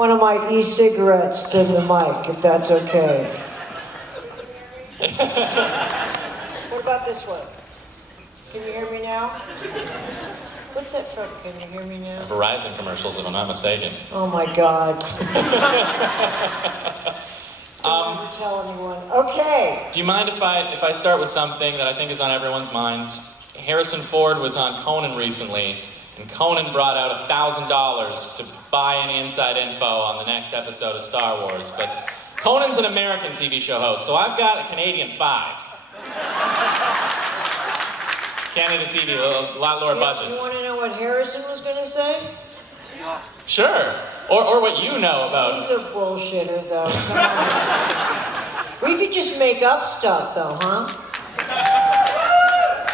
one of my e-cigarettes than the mic, if that's okay. What about this one? Can you hear me now? What's that from? Can you hear me now? Verizon commercials, if I'm not mistaken. Oh my God. Don't ever tell anyone. Okay. Do you mind if I start with something that I think is on everyone's minds? Harrison Ford was on Conan recently, and Conan brought out $1,000 to buy any inside info on the next episode of Star Wars. But Conan's an American TV show host, so I've got a Canadian $5. Canada TV, a lot lower budgets. You want to know what Harrison was going to say? Sure. Or what you know about. He's a bullshitter, though. Come on. We could just make up stuff, though, huh?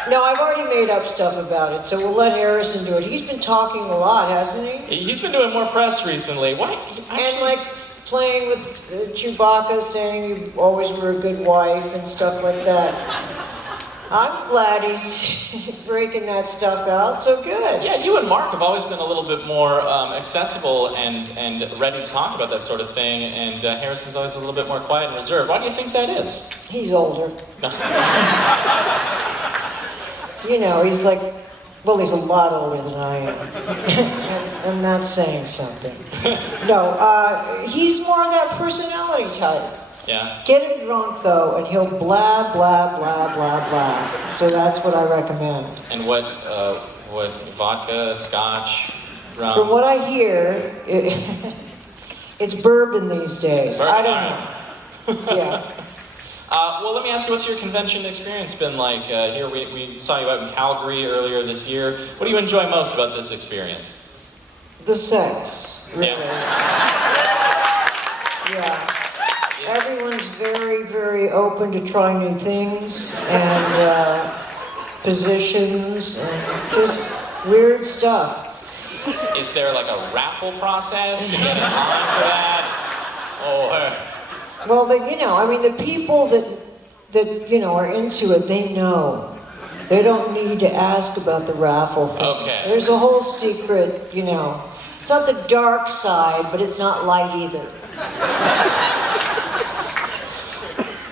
No, I've already made up stuff about it, so we'll let Harrison do it. He's been talking a lot, hasn't he? He's been doing more press recently. Why? And like playing with Chewbacca, saying you always were a good wife and stuff like that. I'm glad he's breaking that stuff out, so good. Yeah, you and Mark have always been a little bit more accessible and ready to talk about that sort of thing, and Harrison's always a little bit more quiet and reserved. Why do you think that is? He's older. You know, he's like, well, he's a lot older than I am. and that's saying something. No, he's more of that personality type. Yeah. Get him drunk, though, and he'll blah, blah, blah, blah, blah. So that's what I recommend. And what vodka, scotch, rum? From what I hear, it's bourbon these days. Bourbon, I don't know. Yeah. Well, let me ask you, what's your convention experience been like? Here we saw you out in Calgary earlier this year. What do you enjoy most about this experience? The sex. Really. Yeah. Everyone's very, very open to try new things and positions and just weird stuff. Is there like a raffle process to get in line for that? Or... Well, the people that are into it, they know. They don't need to ask about the raffle thing. Okay. There's a whole secret, It's not the dark side, but it's not light either.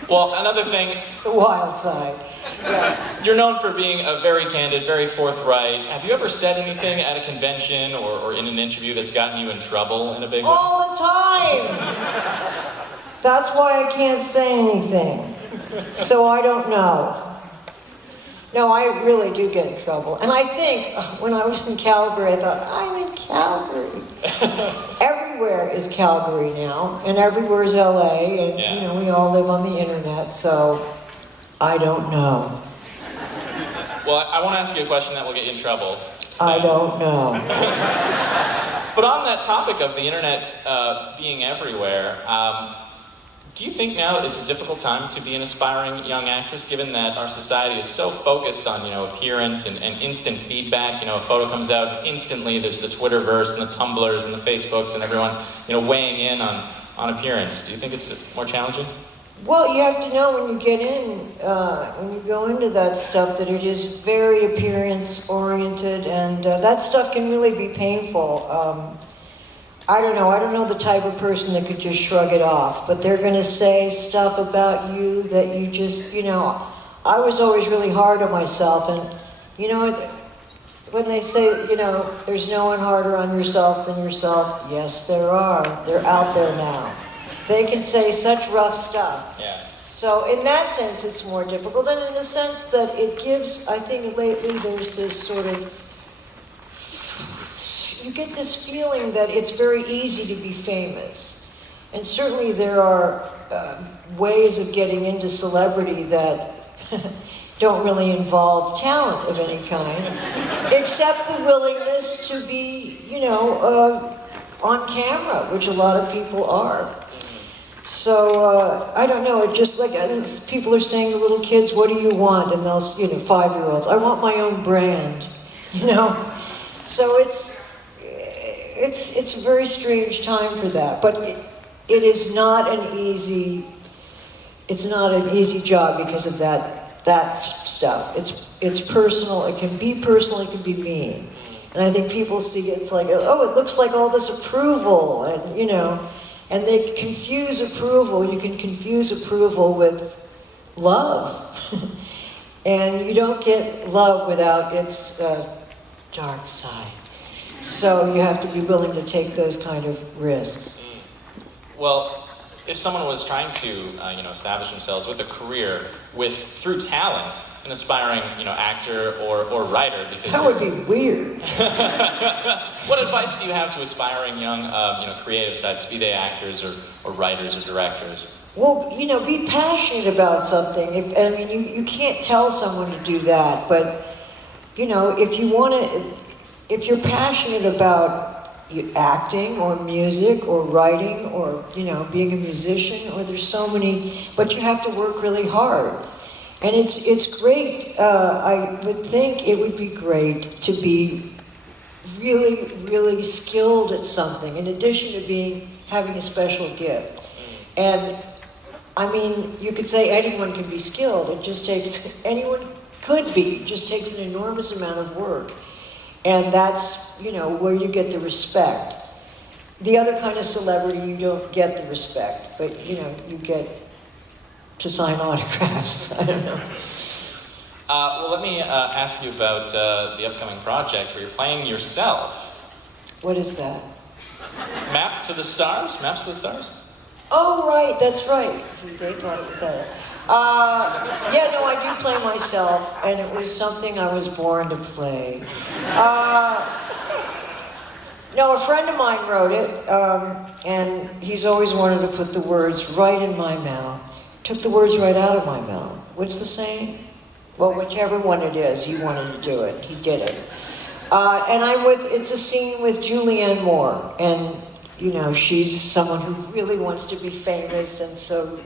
Well, another thing... The wild side. Yeah. You're known for being a very candid, very forthright. Have you ever said anything at a convention or in an interview that's gotten you in trouble in a big way? All the time! That's why I can't say anything. So I don't know. No, I really do get in trouble. And I think, when I was in Calgary, I thought, I'm in Calgary. Everywhere is Calgary now, and everywhere is LA, and we all live on the internet, so I don't know. Well, I want to ask you a question that will get you in trouble. I don't know. But on that topic of the internet being everywhere, do you think now is a difficult time to be an aspiring young actress, given that our society is so focused on, appearance and instant feedback? A photo comes out instantly, there's the Twitterverse and the Tumblrs and the Facebooks and everyone, weighing in on appearance. Do you think it's more challenging? Well, you have to know when you get in, when you go into that stuff, that it is very appearance-oriented, and that stuff can really be painful. I don't know the type of person that could just shrug it off, but they're going to say stuff about you that you just, I was always really hard on myself, and, when they say, there's no one harder on yourself than yourself, yes, there are. They're out there now. They can say such rough stuff. Yeah. So in that sense, it's more difficult, and in the sense that it gives, I think lately there's this sort of, you get this feeling that it's very easy to be famous. And certainly there are ways of getting into celebrity that don't really involve talent of any kind, except the willingness to be, on camera, which a lot of people are. So, I don't know, it just like, people are saying to little kids, what do you want? And they'll, 5-year-olds, I want my own brand, So it's a very strange time for that, but it is not an easy job because of that stuff. It's personal, it can be personal, it can be mean. And I think people see it's like, oh, it looks like all this approval, and and they confuse approval. You can confuse approval with love. And you don't get love without its dark side. So you have to be willing to take those kind of risks. Well, if someone was trying to, establish themselves with a career through talent, an aspiring, actor or writer, because that would be weird. What advice do you have to aspiring young, creative types, be they actors or writers or directors? Well, be passionate about something. You can't tell someone to do that, but if you're passionate about acting or music or writing or being a musician, or there's so many, but you have to work really hard. And it's great. I would think it would be great to be really, really skilled at something, in addition to having a special gift. And you could say anyone can be skilled. It just takes, anyone could be, it just takes an enormous amount of work. And that's, where you get the respect. The other kind of celebrity, you don't get the respect, but, you get to sign autographs. I don't know. Well, let me ask you about the upcoming project where you're playing yourself. What is that? Maps to the Stars? Oh, right, that's right. They thought it was that. I do play myself, and it was something I was born to play. No, a friend of mine wrote it, and he's always wanted to put the words right in my mouth. Took the words right out of my mouth. What's the saying? Well, whichever one it is, he wanted to do it. He did it. It's a scene with Julianne Moore, and she's someone who really wants to be famous, and so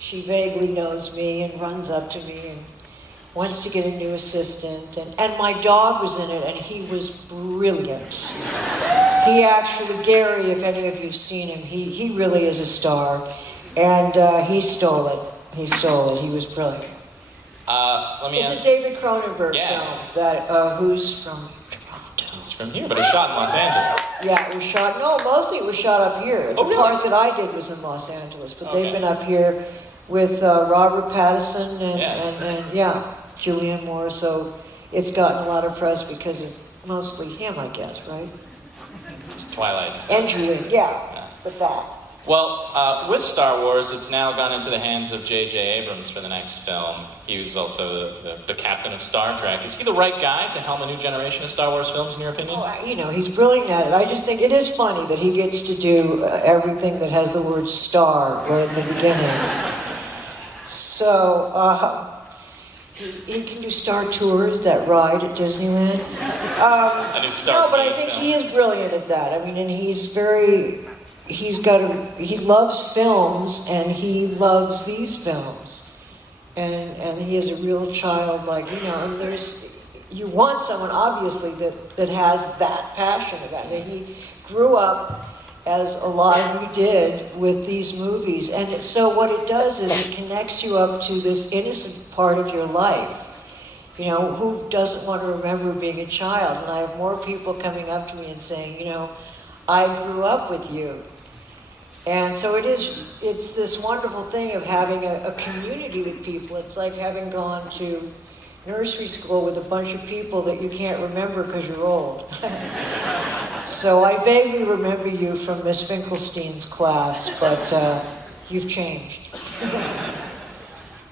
she vaguely knows me and runs up to me and wants to get a new assistant. And my dog was in it, and he was brilliant. He actually, Gary, if any of you've seen him, he really is a star. And he stole it. He was brilliant. It's a David Cronenberg film that who's from Toronto. It's from here, but it's shot in Los Angeles. Yeah, it was shot. No, mostly it was shot up here. The part that I did was in Los Angeles, but they've been up here with Robert Pattinson and Julianne Moore. So it's gotten a lot of press because of mostly him, I guess, right? It's Twilight. And Julianne, but that. Well, with Star Wars, it's now gone into the hands of J.J. Abrams for the next film. He was also the captain of Star Trek. Is he the right guy to helm a new generation of Star Wars films, in your opinion? Oh, he's brilliant at it. I just think it is funny that he gets to do everything that has the word star right in the beginning. So, he can do Star Tours, that ride at Disneyland. A new Star No, but I think he is brilliant at that. And he loves films, and he loves these films. And he is a real childlike, and you want someone, obviously, that has that passion about it. He grew up, as a lot of you did, with these movies. And so what it does is it connects you up to this innocent part of your life. Who doesn't want to remember being a child? And I have more people coming up to me and saying, I grew up with you. And so it's this wonderful thing of having a community with people. It's like having gone to nursery school with a bunch of people that you can't remember because you're old. So I vaguely remember you from Miss Finkelstein's class, but you've changed.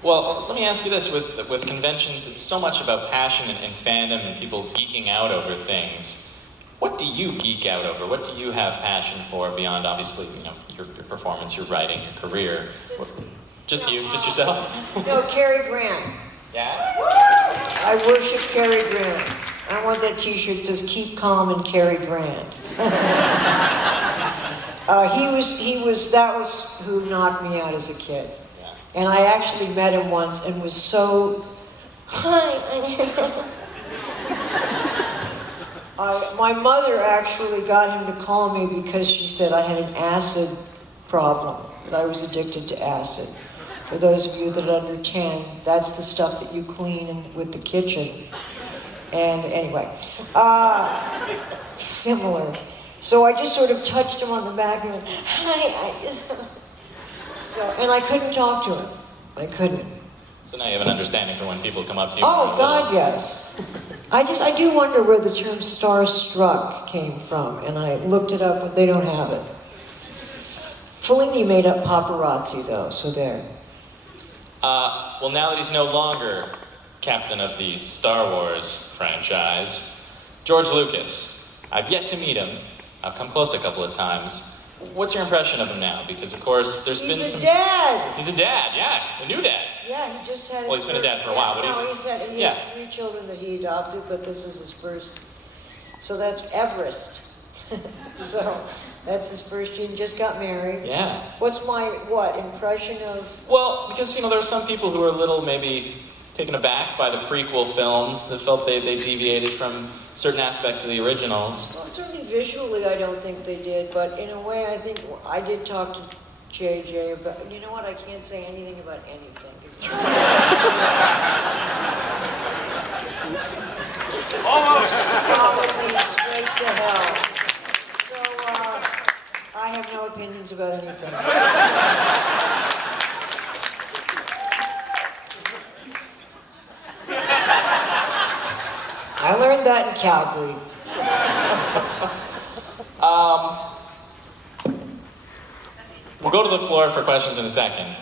Well, let me ask you this. With conventions, it's so much about passion and fandom and people geeking out over things. What do you geek out over? What do you have passion for beyond, obviously, your performance, your writing, your career? Just you? Just yourself? No, Cary Grant. Yeah? I worship Cary Grant. I want that T-shirt that says "Keep Calm" and Cary Grant. That was who knocked me out as a kid. Yeah. And I actually met him once and was so, my mother actually got him to call me because she said I had an acid problem, that I was addicted to acid. For those of you that are under 10, that's the stuff that you clean with the kitchen. And anyway, similar. So I just sort of touched him on the back and went, hi, and I couldn't talk to him. I couldn't. So now you have an understanding for when people come up to you. Oh, God, yes. I do wonder where the term starstruck came from, and I looked it up, but they don't have it. Fellini made up paparazzi, though, so there. Well, now that he's no longer captain of the Star Wars franchise, George Lucas. I've yet to meet him. I've come close a couple of times. What's your impression of him now? Because, of course, there's been some... He's a dad! He's a dad, yeah. A new dad. Yeah, he just had Well, he's been a dad for a while, but he has 3 children that he adopted, but this is his first. So that's Everest. So that's his first. He just got married. Yeah. What's my, impression of... Well, because, there are some people who are a little maybe taken aback by the prequel films that felt they deviated from certain aspects of the originals. Well, certainly visually I don't think they did, but in a way I think I did talk to JJ about, you know what, I can't say anything about anything. Almost. Probably straight to hell. So, I have no opinions about anything. I learned that in Calgary. We'll go to the floor for questions in a second,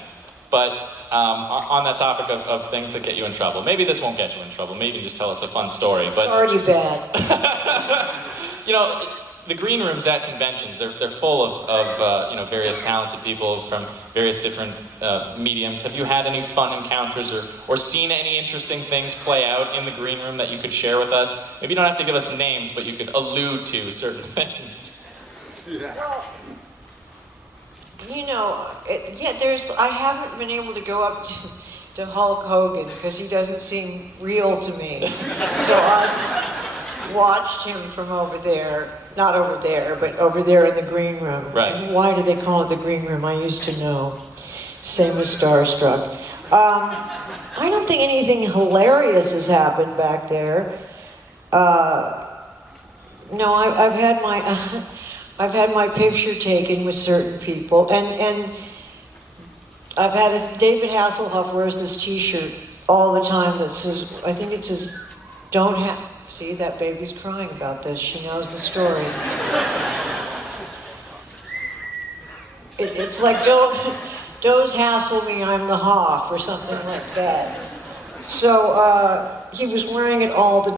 but on that topic of things that get you in trouble, maybe this won't get you in trouble, maybe you can just tell us a fun story, but... It's already bad. The green rooms at conventions, they're full of various talented people from various different mediums. Have you had any fun encounters or seen any interesting things play out in the green room that you could share with us? Maybe you don't have to give us names, but you could allude to certain things. Yeah. Well, I haven't been able to go up to Hulk Hogan because he doesn't seem real to me. So I've watched him from over there. Not over there, but over there in the green room. Right. And why do they call it the green room? I used to know. Same as Starstruck. I don't think anything hilarious has happened back there. No, I've had my picture taken with certain people, and I've had David Hasselhoff wears this T-shirt all the time that says, I think it says, "Don't have." See, that baby's crying about this. She knows the story. It's like, don't hassle me, I'm the Hoff, or something like that. So he was wearing it all the